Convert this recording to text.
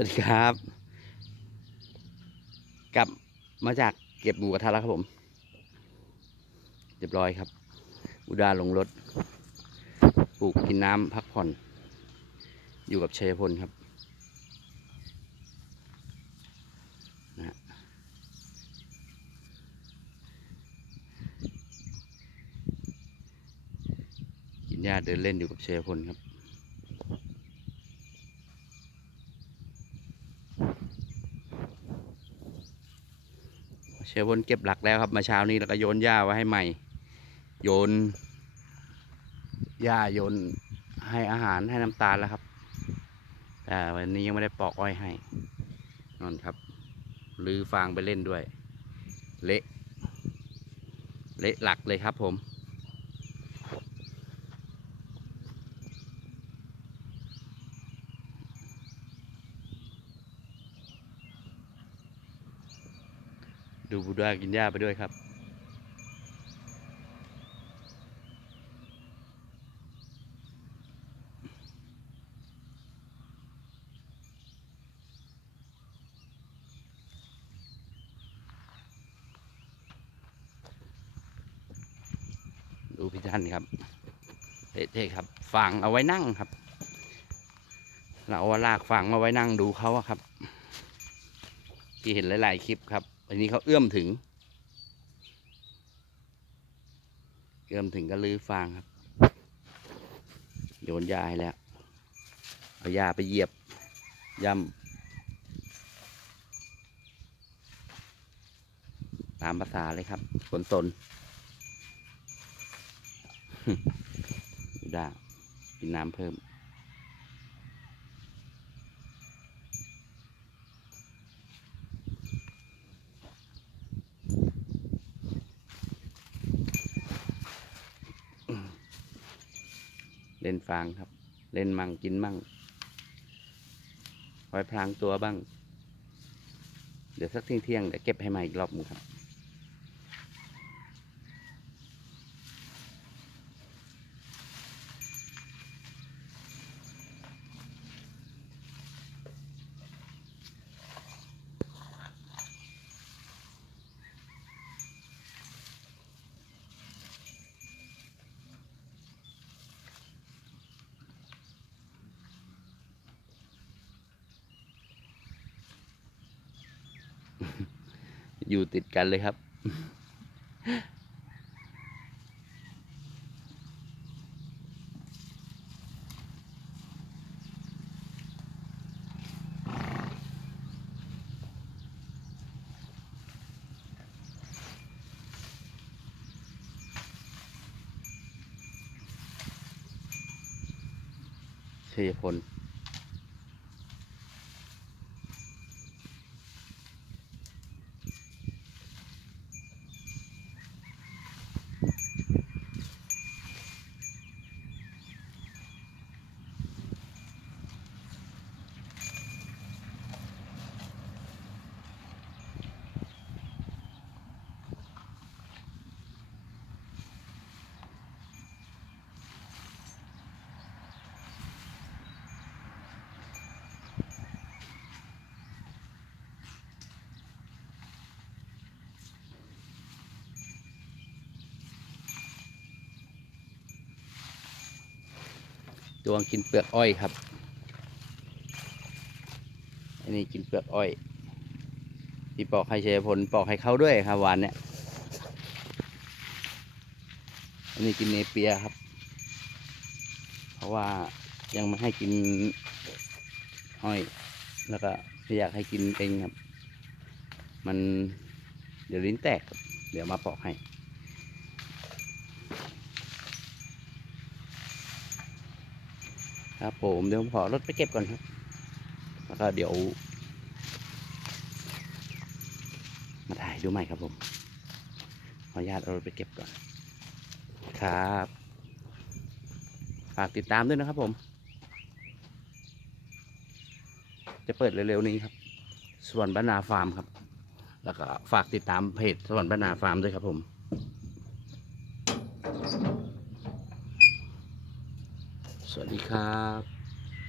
วัสดีครับ กลับมาจากเก็บหมูกระทะแล้วครับผม เรียบร้อยครับ อุดาลงรถ ปลูกกินน้ำพักผ่อน อยู่กับชัยพลครับนะกินหญ้าเดินเล่นอยู่กับชัยพลครับ เชฟบนเก็บหลักแล้วครับมาเช้านี้แล้วก็โยนหญ้าไว้ให้ใหม่ โยนหญ้าโยนให้อาหารให้น้ำตาลแล้วครับ แต่วันนี้ยังไม่ได้ปอกอ้อยให้นอนครับลือฟางไปเล่นด้วย เละ เละหลักเลยครับผม ดูบูดากินหญ้าไปด้วยครับ ดูพี่ท่านครับเท่ๆครับฝังเอาไว้นั่งครับ เราเอาลากฝังมาไว้นั่งดูเขาครับ ที่เห็นหลาย ๆ คลิปครับ อันนี้เขาเอื้อมถึง เอื้อมถึงก็ลื้อฟางครับ โยนยาให้แล้ว เอายาไปเหยียบย่ำตามภาษาเลยครับฝนตนด่ากินน้ำเพิ่ม เล่นฟางครับ เล่นมั่งกินมั่งไว้พลางตัวบ้าง เดี๋ยวสักเที่ยงเที่ยงเดี๋ยวเก็บให้ใหม่อีกรอบหนึงครับ อยู่ติดกันเลยครับ ชัยพล วงกินเปลือกอ้อยครับ อันนี้กินเปลือกอ้อยที่ปอกให้ชัยพลปอกให้เขาด้วยครับหวานเนี่ย อันนี้กินเนเปียครับ เพราะว่ายังไม่ให้กินอ้อย แล้วก็ไม่อยากให้กินเองครับ มันเดี๋ยวลิ้นแตกครับเดี๋ยวมาปอกให้ ครับผมเดี๋ยวผมขอรถไปเก็บก่อนครับ แล้วก็เดี๋ยว มาถ่ายดูใหม่ครับผม ขออนุญาตเอารถไปเก็บก่อน ครับ ฝากติดตามด้วยนะครับผม จะเปิดเร็วๆนี้ครับ สวนบ้านนาฟาร์มครับ แล้วก็ฝากติดตามเพจสวนบ้านนาฟาร์มด้วยครับผม สวัสดีครับ